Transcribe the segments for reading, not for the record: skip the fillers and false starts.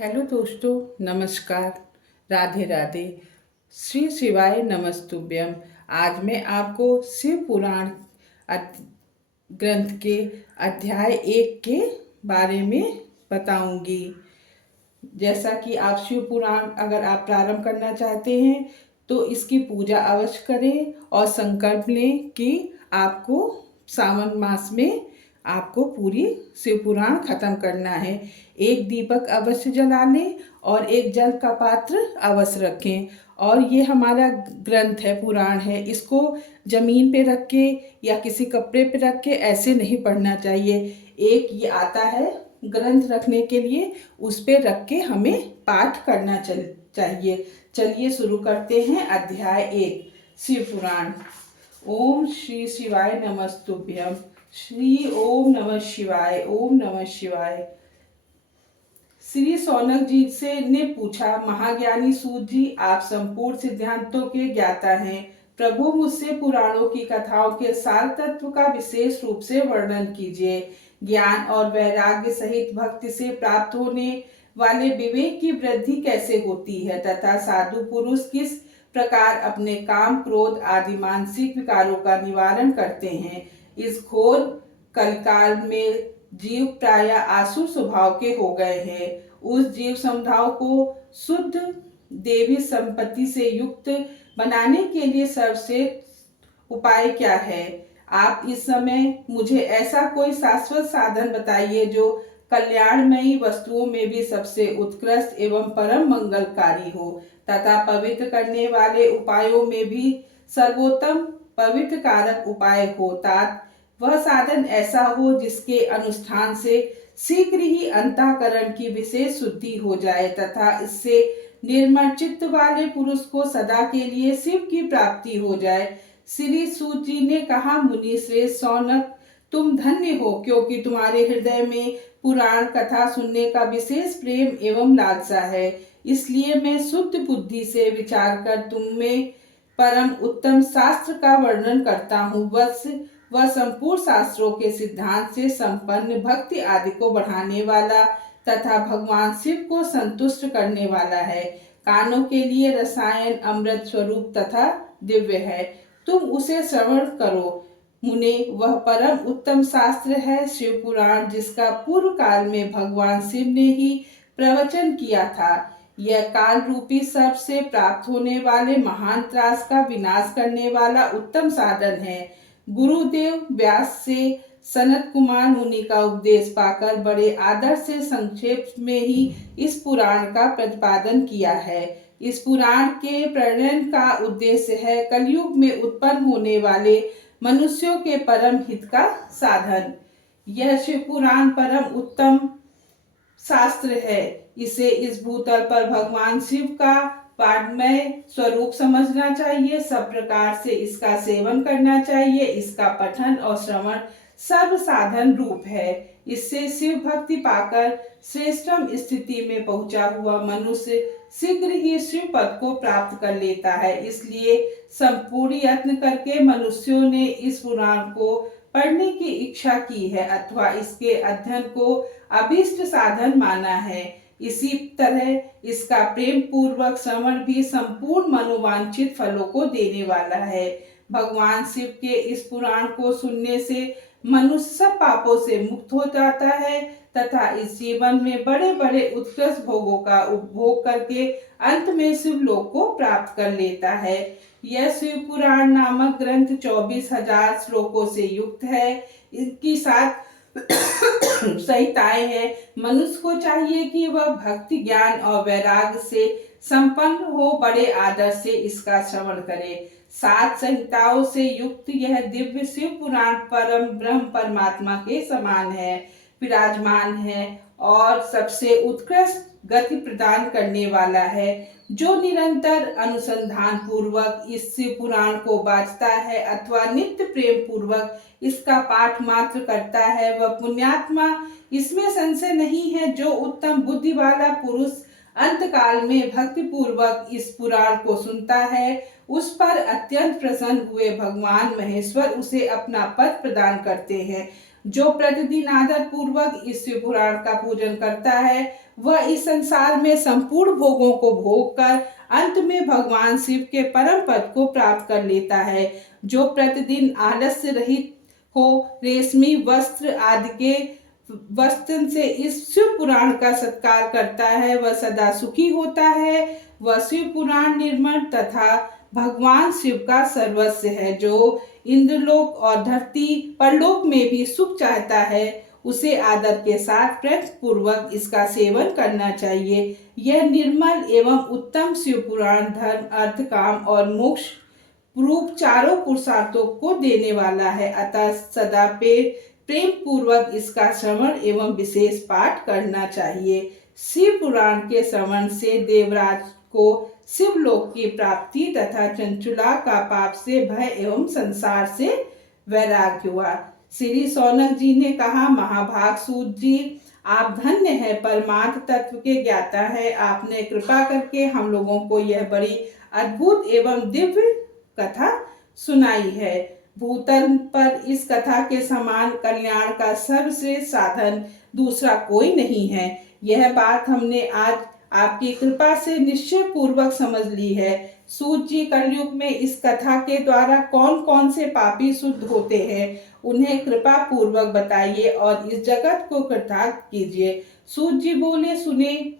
Hello दोस्तों, नमस्कार। राधे राधे। श्री शिवाय नमस्तुभ्यम। आज मैं आपको शिव पुराण अध- ग्रंथ के अध्याय 1 के बारे में बताऊंगी। जैसा कि आप शिव पुराण अगर आप प्रारंभ करना चाहते हैं तो इसकी पूजा अवश्य करें और संकल्प लें कि आपको सावन मास में आपको पूरी शिव पुराण खत्म करना है। एक दीपक अवश्य जला लें और एक जल का पात्र अवश्य रखें। और ये हमारा ग्रंथ है, पुराण है, इसको जमीन पे रख के या किसी कपड़े पे रख के ऐसे नहीं पढ़ना चाहिए। एक ये आता है ग्रंथ रखने के लिए, उस पे रख के हमें पाठ करना चाहिए। चलिए शुरू करते हैं अध्याय 1 शिव पुराण। ओम श्री शिवाय नमस्तुभ्यम। श्री ओम नमः शिवाय। ओम नमः शिवाय। श्री सौनक जी से ने पूछा, महाज्ञानी सूत जी, आप संपूर्ण सिद्धांतों के ज्ञाता हैं। प्रभु, मुझसे पुराणों की कथाओं के सार तत्व का विशेष रूप से वर्णन कीजिए। ज्ञान और वैराग्य सहित भक्ति से प्राप्त होने वाले विवेक की वृद्धि कैसे होती है तथा साधु पुरुष किस प्रकार अपने काम, क्रोध आदि मानसिक विकारों का निवारण करते हैं। इस घोर कलकाल में जीव प्राय आसुर स्वभाव के हो गए हैं। उस जीव समुदाय को शुद्ध देवी संपत्ति से युक्त बनाने के लिए सर्वश्रेष्ठ उपाय क्या है? आप इस समय मुझे ऐसा कोई शाश्वत साधन बताइए जो कल्याणमयी वस्तुओं में भी सबसे उत्कृष्ट एवं परम मंगलकारी हो तथा पवित्र करने वाले उपायों में भी सर्वोत्तम पवित्र कारक उपाय हो। तात वह साधन ऐसा हो जिसके अनुष्ठान से शीघ्र ही अंतःकरण की विशेष शुद्धि हो जाए तथा इससे निर्मल चित्त वाले पुरुष को सदा के लिए शिव की प्राप्ति हो जाए। श्री सूत जी ने कहा, मुनि श्रेष्ठ सौनक, तुम धन्य हो क्योंकि तुम्हारे हृदय में पुराण कथा सुनने का विशेष प्रेम एवं लालसा है। इसलिए मैं शुद्ध बुद्धि से विचार कर तुम में परम उत्तम शास्त्र का वर्णन करता हूँ। बस वह संपूर्ण शास्त्रों के सिद्धांत से संपन्न, भक्ति आदि को बढ़ाने वाला तथा भगवान शिव को संतुष्ट करने वाला है। कानों के लिए रसायन अमृत स्वरूप तथा दिव्य है। तुम उसे श्रवण करो मुने। वह परम उत्तम शास्त्र है शिव पुराण, जिसका पूर्व काल में भगवान शिव ने ही प्रवचन किया था। यह काल रूपी सर्प से प्राप्त होने वाले महान त्रास का विनाश करने वाला उत्तम साधन है। गुरुदेव व्यास से सनत कुमार मुनि का उपदेश पाकर बड़े आदर से संक्षेप में ही इस पुराण का प्रतिपादन किया है। इस पुराण के प्रणयन का उद्देश्य है कलयुग में उत्पन्न होने वाले मनुष्यों के परम हित का साधन। यह शिव पुराण परम उत्तम शास्त्र है। इसे इस भूतल पर भगवान शिव का वाङ्मय स्वरूप समझना चाहिए। सब प्रकार से इसका सेवन करना चाहिए। इसका पठन और श्रवण सर्व साधन रूप है। इससे शिव भक्ति पाकर श्रेष्ठतम स्थिति में पहुंचा हुआ मनुष्य शीघ्र ही शिव पद को प्राप्त कर लेता है। इसलिए संपूर्ण यत्न करके मनुष्यों ने इस पुराण को पढ़ने की इच्छा की है अथवा इसके अध्ययन को अभीष्ट साधन माना है। इसी तरह इसका प्रेम पूर्वक श्रवण भी संपूर्ण मनोवांछित फलों को देने वाला है। भगवान शिव के इस पुराण को सुनने से मनुष्य सब पापों से मुक्त हो जाता है तथा इस जीवन में बड़े बड़े उत्कृष्ट भोगों का उपभोग करके अंत में शिवलोक को प्राप्त कर लेता है। यह शिव पुराण नामक ग्रंथ 24,000 श्लोकों से युक्त है। इनकी 7 संहिताएं हैं। मनुष्य को चाहिए कि वह भक्ति, ज्ञान और वैराग्य से संपन्न हो बड़े आदर से इसका श्रवण करे। 7 संहिताओं से युक्त यह दिव्य शिव पुराण परम ब्रह्म परमात्मा के समान है, विराजमान है और सबसे उत्कृष्ट गति प्रदान करने वाला है। जो निरंतर अनुसंधान पूर्वक इस शिव पुराण को बाँचता है अथवा नित्य प्रेम पूर्वक इसका पाठ मात्र करता है, वह पुण्यात्मा, इसमें संशय नहीं है। जो उत्तम बुद्धि वाला पुरुष अंत काल में भक्ति पूर्वक इस पुराण को सुनता है, उस पर अत्यंत प्रसन्न हुए भगवान महेश्वर उसे अपना पद प्रदान करते हैं। जो प्रतिदिन आदर पूर्वक इस शिव पुराण का पूजन करता है वह इस संसार में संपूर्ण भोगों को भोग कर अंत में भगवान शिव के परम पद को प्राप्त कर लेता है। जो प्रतिदिन आलस्य रहित हो, रेशमी वस्त्र आदि के वस्त्र से इस शिव पुराण का सत्कार करता है वह सदा सुखी होता है। वह शिव पुराण निर्मल तथा भगवान शिव का सर्वस्व है। जो इंद्रलोक और धरती परलोक में भी सुख चाहता है उसे आदर के साथ प्रयत्न पूर्वक इसका सेवन करना चाहिए। यह निर्मल एवं उत्तम शिव पुराण धर्म, अर्थ, काम और मोक्ष रूप चारों पुरुषार्थों को देने वाला है। अतः सदा प्रेम पूर्वक इसका श्रवण एवं विशेष पाठ करना चाहिए। शिव पुराण के श्रवण से देवराज को शिवलोक की प्राप्ति तथा चंचुला का पाप से भय एवं संसार से वैराग्य हुआ। श्री शौनक जी ने कहा, महाभाग सूत जी, आप धन्य है, परमार्थ तत्व के ज्ञाता है। आपने कृपा करके हम लोगों को यह बड़ी अद्भुत एवं दिव्य कथा सुनाई है। भूतल पर इस कथा के समान कल्याण का सर्वश्रेष्ठ साधन दूसरा कोई नहीं है। यह बात हमने आज आपकी कृपा से निश्चय पूर्वक समझ ली है। सूत जी, कलयुग में इस कथा के द्वारा कौन कौन से पापी शुद्ध होते हैं उन्हें कृपा पूर्वक बताइए और इस जगत को कृतार्थ कीजिए। सूत जी बोले, सुने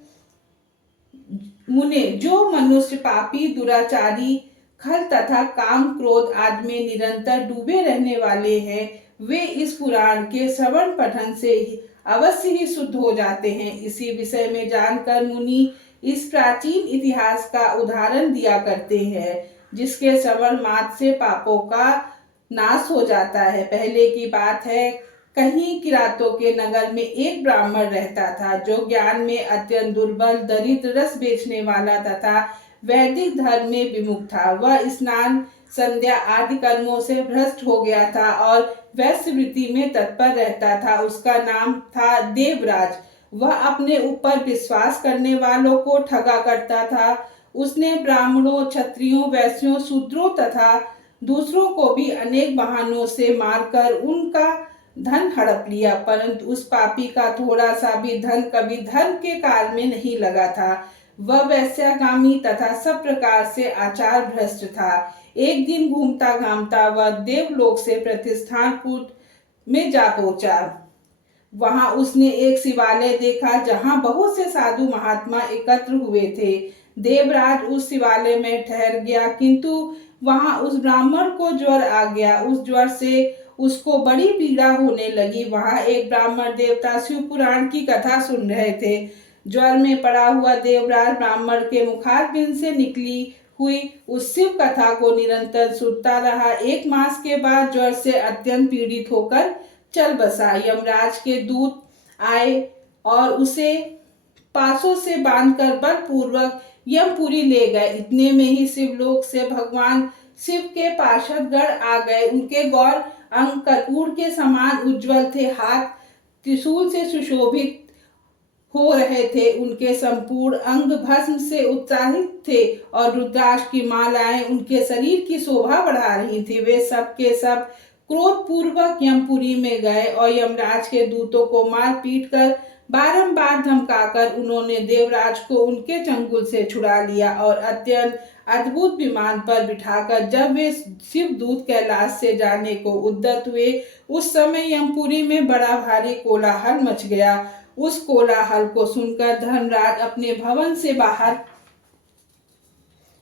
मुने, जो मनुष्य पापी, दुराचारी, खल तथा काम क्रोध आदि में निरंतर डूबे रहने वाले हैं वे इस पुराण के श्रवण पठन से ही अवश्य ही शुद्ध हो जाते हैं। इसी विषय में जानकर मुनि इस प्राचीन इतिहास का उदाहरण दिया करते हैं जिसके श्रवण मात्र से पापों का नाश हो जाता है। पहले की बात है, कहीं किरातों के नगर में एक ब्राह्मण रहता था जो ज्ञान में अत्यंत दुर्बल, दरिद्र, रस बेचने वाला तथा वैदिक धर्म में विमुख था। वह स्नान, संध्या आदि कर्मों से भ्रष्ट हो गया था और वैश्यवृत्ति में तत्पर रहता था। उसका नाम था देवराज। वह अपने ऊपर विश्वास करने वालों को ठगा करता था। उसने ब्राह्मणों, क्षत्रियों, वैश्यों, शूद्रों तथा दूसरों को भी अनेक बहानों से मारकर उनका धन हड़प लिया, परंतु उस पापी का थोड़ा सा भी धन कभी धर्म के कार्य में नहीं लगा था। वह वैश्यागामी तथा सब प्रकार से आचार भ्रष्ट था। एक दिन घूमता घामता वह देवलोक से प्रतिष्ठानपुर में जा पहुंचा। वहां उसने एक शिवालय देखा जहां बहुत से साधु महात्मा एकत्र हुए थे। देवराज उस शिवालय में ठहर गया, किंतु वहां उस ब्राह्मण को ज्वर आ गया। उस ज्वर से उसको बड़ी पीड़ा होने लगी। वहां एक ब्राह्मण देवता शिव पुराण की कथा सुन रहे थे। ज्वर में पड़ा हुआ देवराज ब्राह्मण के मुखारबिंद से निकली हुई उस शिव कथा को निरंतर सुनता रहा। 1 मास के बाद ज्वर से अत्यंत पीड़ित होकर चल बसा। यमराज के दूत आए और उसे पासों से बांधकर बलपूर्वक यमपुरी ले गए। इतने में ही शिवलोक से भगवान शिव के पार्षदगण आ गए। उनके गौर अंग कर्पूर के समान उज्जवल थे, हाथ त्रिशूल से सुशोभित हो रहे थे। उनके संपूर्ण अंग भस्म से उत्साहित थे और रुद्राक्ष की मालाएं उनके शरीर की शोभा बढ़ा रही थी। वे सब के सब क्रोध पूर्वक यमपुरी में गए और यमराज के दूतों को मार पीट कर बारंबार धमकाकर उन्होंने देवराज को उनके चंगुल से छुड़ा लिया और अत्यंत अद्भुत विमान पर बिठाकर जब वे शिवदूत कैलाश से जाने को उद्यत हुए उस समय यमपुरी में बड़ा भारी कोलाहल मच गया। उस कोलाहल को सुनकर धर्मराज अपने भवन से बाहर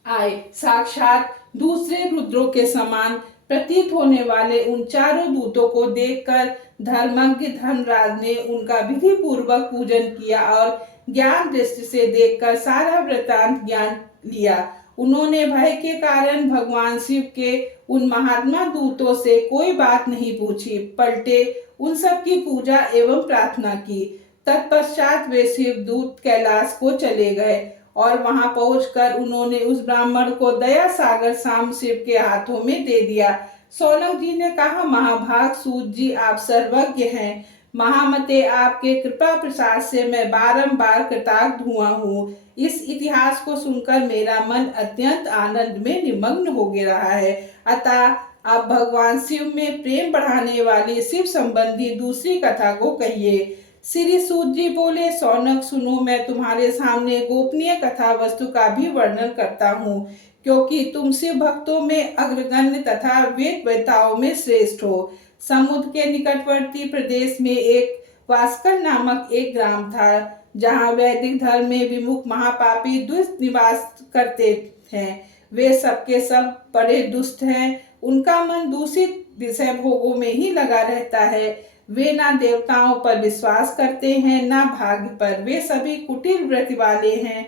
आए। साक्षात दूसरे रुद्रों के समान प्रतीत होने वाले उन चारों दूतों को देखकर धर्मज्ञ धर्मराज ने उनका विधि पूर्वक पूजन किया और ज्ञान दृष्टि से देखकर सारा वृत्तांत ज्ञान लिया। उन्होंने भय के कारण भगवान शिव के उन महात्मा दूतों से कोई बात नहीं पूछी, पलटे उन सब की पूजा एवं प्रार्थना की। तत्पश्चात वे शिवदूत कैलाश को चले गए और वहां पहुंचकर उन्होंने उस ब्राह्मण को दया सागर साम शिव के हाथों में दे दिया। शौनक जी ने कहा, महाभाग सूत जी, आप सर्वज्ञ हैं। महामते, आपके कृपा प्रसाद से मैं बारंबार कृतार्थ हुआ हूँ। इस इतिहास को सुनकर मेरा मन अत्यंत आनंद में निमग्न हो गया रहा है। अतः अब भगवान शिव में प्रेम बढ़ाने वाली शिव संबंधी दूसरी कथा को कहिए। श्री सूत जी बोले, शौनक सुनो, मैं तुम्हारे सामने गोपनीय कथा वस्तु का भी वर्णन करता हूँ, क्योंकि तुम शिव भक्तों में अग्रगण्य तथा वेद वेताओं में श्रेष्ठ हो। समुद्र के निकटवर्ती प्रदेश में एक वास्कर नामक एक ग्राम था, जहाँ वैदिक धर्म में विमुख महापापी दुष्ट निवास करते हैं। वे सबके सब बड़े दुष्ट हैं। उनका मन दूषित विषय भोगों में ही लगा रहता है। वे ना देवताओं पर विश्वास करते हैं, ना भाग्य पर। वे सभी कुटिल व्रत वाले हैं,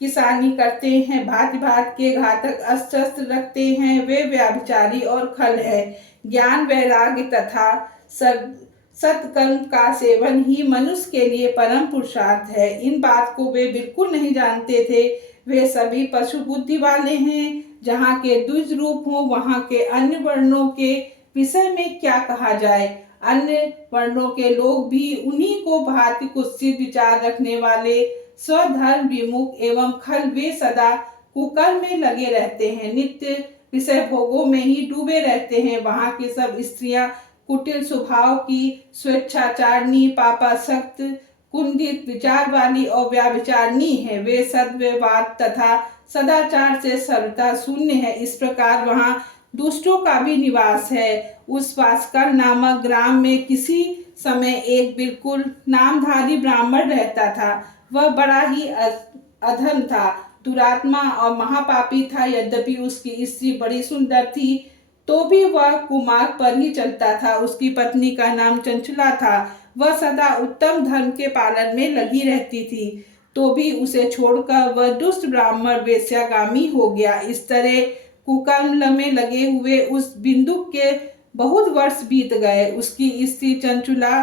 किसानी करते हैं, भांति भांति के घातक अस्त्र शस्त्र रखते हैं। वे व्यभिचारी और खल है। ज्ञान वैराग्य तथा सत्कर्म का सेवन ही मनुष्य के लिए परम पुरुषार्थ है। इन बात को वे बिल्कुल नहीं जानते थे। वे सभी पशु बुद्धि वाले हैं। जहाँ के द्विज रूप हो, वहाँ के अन्य वर्णों के विषय में क्या कहा जाए। अन्य वर्णों के लोग भी उन्हीं को भांति कुत्सित विचार रखने वाले, स्वधर्म विमुख एवं खल। वे सदा कुकर्म में लगे रहते हैं, नित्य विषय भोगों में ही डूबे रहते हैं। वहाँ की सब स्त्रियां कुटिल स्वभाव की, स्वेच्छाचारणी, पापासक्त, कुंदित विचार वाली और व्याभिचारणी है। वे सद्व्यवहार तथा सदाचार से सर्वथा शून्य है। इस प्रकार वहाँ दुष्टों का भी निवास है। उस वास्कर नामक ग्राम में किसी समय एक बिल्कुल नामधारी ब्राह्मण रहता था। वह बड़ा ही अधम था, दुरात्मा और महापापी था। यद्यपि उसकी स्त्री बड़ी सुंदर थी, तो भी वह कुमार्ग पर ही चलता था। उसकी पत्नी का नाम चंचुला था। वह सदा उत्तम धर्म के पालन में लगी रहती थी, तो भी उसे छोड़कर वह दुष्ट ब्राह्मण वेश्यागामी हो गया। इस तरह कुकर्म में लगे हुए उस बिंदु के बहुत वर्ष बीत गए। उसकी स्त्री चंचुला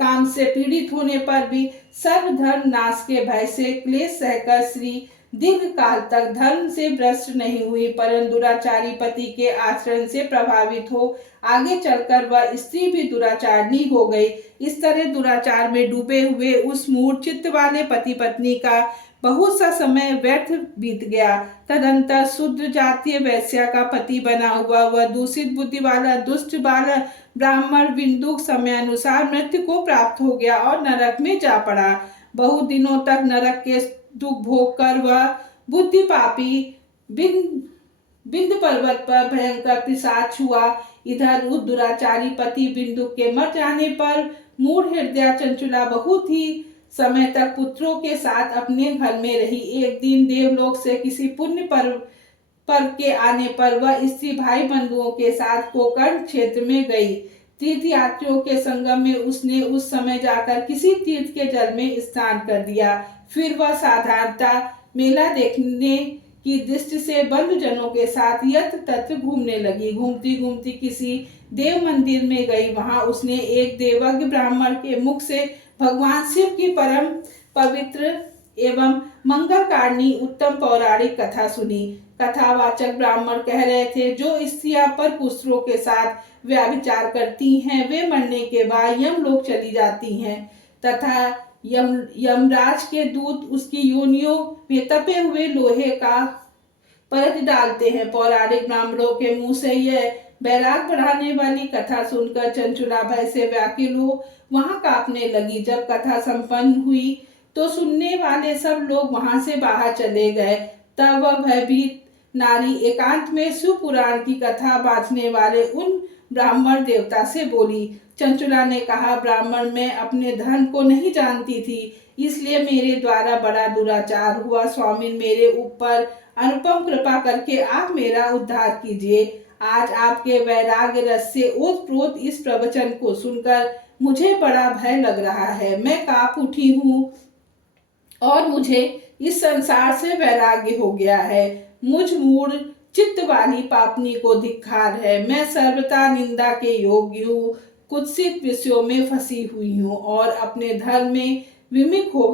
काम से पीड़ित होने पर भी सर्वधर्म नाश के भय से क्लेश सहकर श्री दीर्घ काल तक धर्म से भ्रष्ट नहीं हुई, परंतु दुराचारी पति के आचरण से प्रभावित हो आगे चलकर वह स्त्री भी दुराचारणी हो गई। इस तरह दुराचार में डूबे हुए उस मूढ़ चित्त वाले पति पत्नी का बहुत सा समय व्यर्थ बीत गया। तदंतर शूद्र जातीय वैश्या का पति बना हुआ वह दूषित बुद्धि वाला दुष्ट बाल ब्राह्मण बिंदु समयानुसार मृत्यु को प्राप्त हो गया और नरक में जा पड़ा। बहुत दिनों तक नरक के दुख भोग कर वह बुद्धि पापी बिंद पर्वत पर भयंकर पिशाच हुआ। इधर उस दुराचारी पति बिंदु के मर जाने पर मूढ़ हृदय चंचुला बहुत ही समय तक पुत्रों के साथ अपने घर में रही। एक दिन देवलोक से किसी पुण्य पर्व के आने पर वह स्त्री भाई बंधुओं के साथ गोकर्ण क्षेत्र में गई। तीर्थ यात्रियों के संगम में उसने उस समय जाकर किसी तीर्थ के जल में स्नान कर दिया। फिर वह साधारणता मेला देखने की दृष्टि से बंधुजनों के साथ यत्र तत्र घूमने लगी। घूमती घूमती किसी देव मंदिर में गई। वहां उसने एक देवज्ञ ब्राह्मण के मुख से भगवान शिव की परम पवित्र एवं मंगलकारिणी उत्तम पौराणिक कथा सुनी। कथावाचक ब्राह्मण कह रहे थे, जो स्त्रियां पर पुरुषों के साथ व्यभिचार करती हैं, वे मरने के बाद यमलोक चली जाती हैं तथा यमराज के दूत उसकी योनियों में तपे हुए लोहे का परत डालते हैं। पौराणिक ब्राह्मणों के मुंह से यह बैराग बढ़ाने वाली कथा सुनकर चंचुला भय से व्याकुल हो वहां कांपने लगी। जब कथा संपन्न हुई तो सुनने वाले सब लोग वहां से बाहर चले गए। तब वह भयभीत नारी एकांत में शिव पुराण की कथा बांटने वाले उन ब्राह्मण देवता से बोली। चंचुला ने कहा, ब्राह्मण, मैं अपने धर्म को नहीं जानती थी, इसलिए मेरे द्वारा बड़ा दुराचार हुआ। स्वामी, मेरे ऊपर अनुपम कृपा करके आप मेरा उद्धार कीजिए। आज आपके वैराग्य रस से ओतप्रोत इस प्रवचन को सुनकर मुझे बड़ा भय लग रहा है। मैं कांप उठी हूँ और मुझे इस संसार से वैराग्य हो गया है। मुझ मूढ़ चित्त वाली पापनी को धिक्कार है। मैं सर्वथा निंदा के योग्य हूँ, कुत्सित विषयों में फंसी हुई हूँ और अपने धर्म में विमुख हो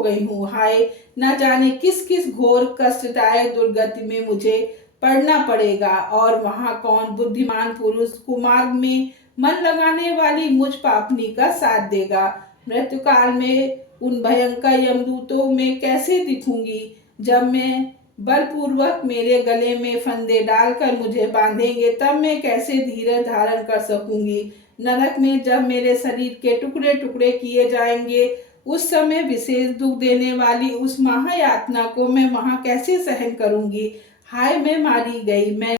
गई हूँ। हाय, न जाने किस किस घोर कष्टदायक दुर्गति में मुझे पड़ना पड़ेगा और वहाँ कौन बुद्धिमान पुरुष कुमार्ग में मन लगाने वाली मुझ पापनी का साथ देगा। मृत्यु काल में उन भयंकर यमदूतों में कैसे दिखूंगी, जब मैं बलपूर्वक मेरे गले में फंदे डालकर मुझे बांधेंगे, तब मैं कैसे धीरज धारण कर सकूंगी। नरक में जब मेरे शरीर के टुकड़े टुकड़े किए जाएंगे, उस समय विशेष दुख देने वाली उस महायातना को मैं वहां कैसे सहन करूंगी। हाय, मैं मारी गई, मैं